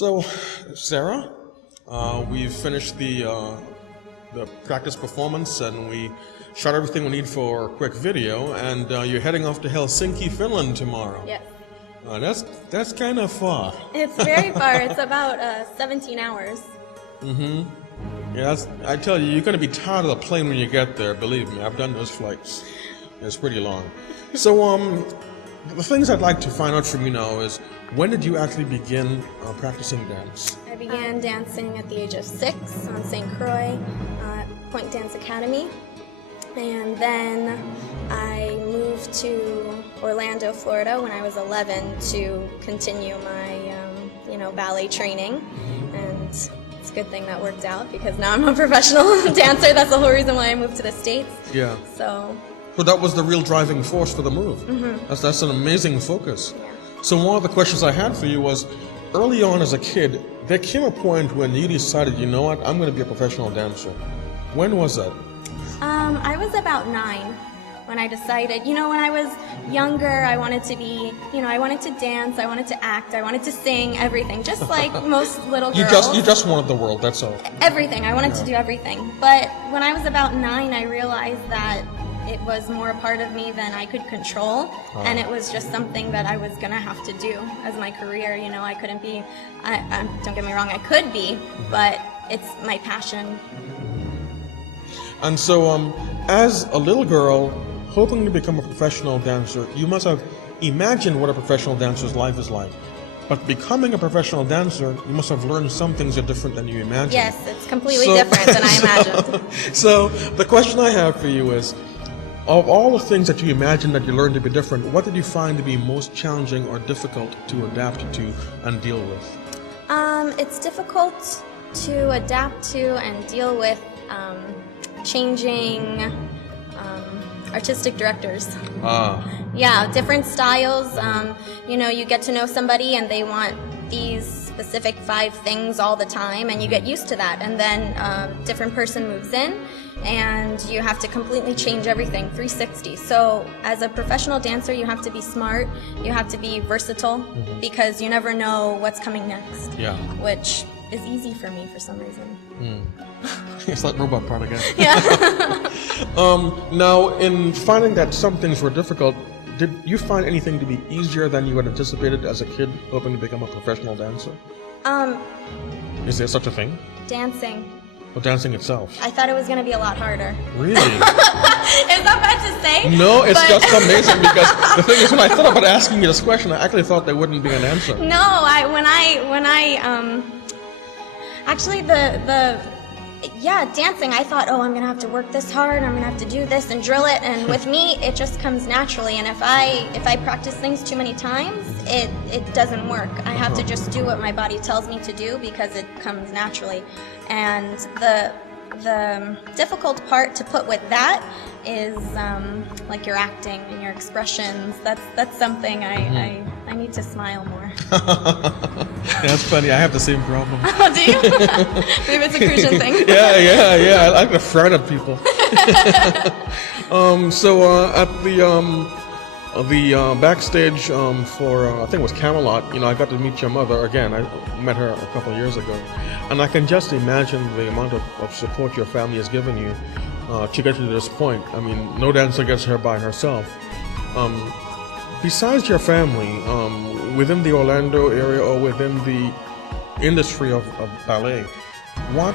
So, Sarah, we've finished the practice performance, and we shot everything we need for a quick video, and you're heading off to Helsinki, Finland tomorrow. Yes. That's kind of far. It's very far. It's about 17 hours. Mm-hmm. Yeah, I tell you, you're going to be tired of the plane when you get there. Believe me, I've done those flights. It's pretty long. So, the things I'd like to find out from you now is, when did you actually begin practicing dance? I began dancing at the age of 6 on St. Croix Point Dance Academy. And then I moved to Orlando, Florida when I was 11 to continue my, ballet training. And it's a good thing that worked out because now I'm a professional dancer. That's the whole reason why I moved to the States. Yeah. So that was the real driving force for the move. Mm-hmm. That's an amazing focus. Yeah. So one of the questions I had for you was, early on as a kid, there came a point when you decided, you know what, I'm going to be a professional dancer. When was that? I was about 9 when I decided, when I was younger, I wanted to be, I wanted to dance, I wanted to act, I wanted to sing, everything, just like most little girls. You just wanted the world, that's all. Everything, I wanted to do everything. But when I was about 9, I realized that it was more a part of me than I could control, and it was just something that I was going to have to do as my career. I couldn't be, don't get me wrong, I could be, but it's my passion. And so, as a little girl, hoping to become a professional dancer, you must have imagined what a professional dancer's life is like. But becoming a professional dancer, you must have learned some things are different than you imagined. Yes, it's completely different than I imagined. So, the question I have for you is, of all the things that you imagined that you learned to be different, what did you find to be most challenging or difficult to adapt to and deal with? It's difficult to adapt to and deal with changing artistic directors. Yeah, different styles. You get to know somebody and they want these specific 5 things all the time, and you get used to that. And then a different person moves in, and you have to completely change everything 360. So as a professional dancer, you have to be smart, you have to be versatile, because you never know what's coming next. Yeah. Which is easy for me for some reason. It's like robot part again. Yeah. Now, in finding that some things were difficult, did you find anything to be easier than you had anticipated as a kid hoping to become a professional dancer? Is there such a thing? Dancing. Well, dancing itself. I thought it was going to be a lot harder. Really? Is that bad to say? No, it's just amazing, because the thing is, when I thought about asking you this question, I actually thought there wouldn't be an answer. No, actually dancing, I thought, I'm going to have to work this hard, I'm going to have to do this and drill it, and with me, it just comes naturally, and if I practice things too many times, it doesn't work. I have to just do what my body tells me to do because it comes naturally. And the difficult part to put with that is like your acting and your expressions. That's something I need to smile more. That's funny. I have the same problem. Oh, do you? Maybe it's a Crucian thing. Yeah. I like to frown at people. So at the backstage for I think it was Camelot, I got to meet your mother again. I met her a couple of years ago, and I can just imagine the amount of support your family has given you to get you to this point. I mean, no dancer gets here by herself. Besides your family, within the Orlando area or within the industry of ballet, what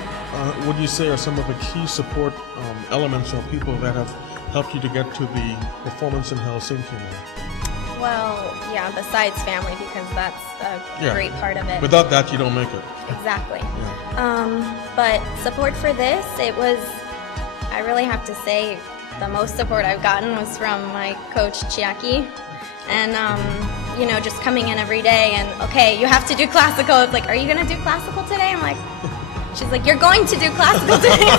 would you say are some of the key support elements or people that have helped you to get to the performance in Helsinki now? Well, yeah, besides family, because that's a great part of it. Without that, you don't make it. Exactly. Yeah. But support for this, I really have to say, the most support I've gotten was from my coach, Chiaki. And, just coming in every day and, okay, you have to do classical. It's like, are you going to do classical today? I'm like, she's like, you're going to do classical today.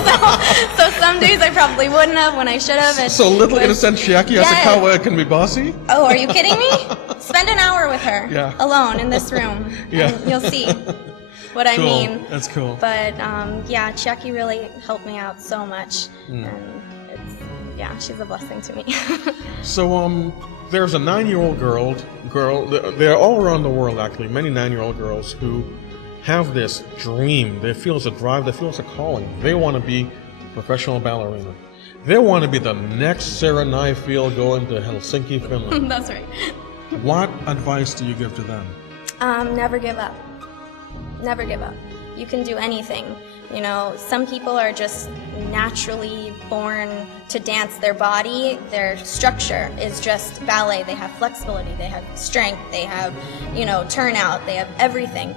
So some days I probably wouldn't have when I should have. So little innocent Chiaki Asakawa can be bossy? Oh, are you kidding me? Spend an hour with her alone in this room. Yeah. And you'll see what I mean. That's cool. But, Chiaki really helped me out so much. And she's a blessing to me. So, there's a 9-year-old girl, they're all around the world actually, many 9-year-old girls who have this dream. They feel it's a drive. They feel it's a calling. They want to be professional ballerina. They want to be the next Sarah Nyfield going to Helsinki, Finland. That's right. What advice do you give to them? Never give up. Never give up. You can do anything. You know, some people are just naturally born to dance. Their body, their structure is just ballet. They have flexibility, they have strength, they have, you know, turnout, they have everything.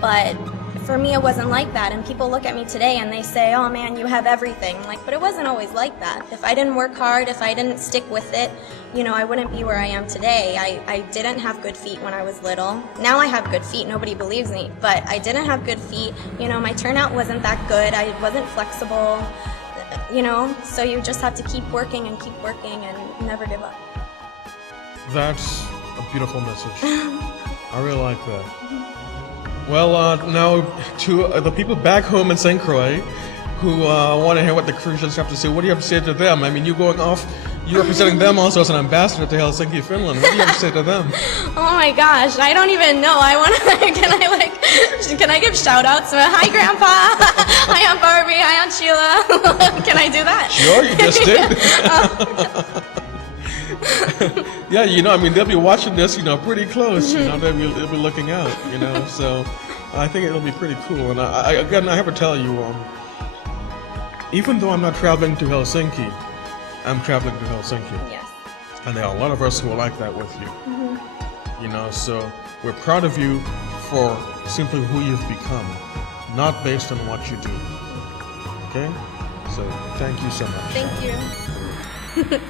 But for me, it wasn't like that. And people look at me today and they say, oh man, you have everything. Like, but it wasn't always like that. If I didn't work hard, if I didn't stick with it, you know, I wouldn't be where I am today. I didn't have good feet when I was little. Now I have good feet. Nobody believes me. But I didn't have good feet. You know, my turnout wasn't that good. I wasn't flexible, you know. So you just have to keep working and never give up. That's a beautiful message. I really like that. Well, now to the people back home in St. Croix who want to hear what the Crucians have to say, what do you have to say to them? I mean, you're representing them also as an ambassador to Helsinki, Finland. What do you have to say to them? Oh my gosh, I don't even know. Can I give shout outs? Hi Grandpa, hi Aunt Barbie, hi Aunt Sheila. Can I do that? Sure, you just did. Yeah, you know, I mean, they'll be watching this, you know, pretty close. You know, they'll be looking out, you know. So I think it'll be pretty cool. And I have to tell you, even though I'm not traveling to Helsinki, I'm traveling to Helsinki. Yes. And there are a lot of us who are like that with you. You know, so we're proud of you for simply who you've become, not based on what you do. Okay? So thank you so much. Thank you.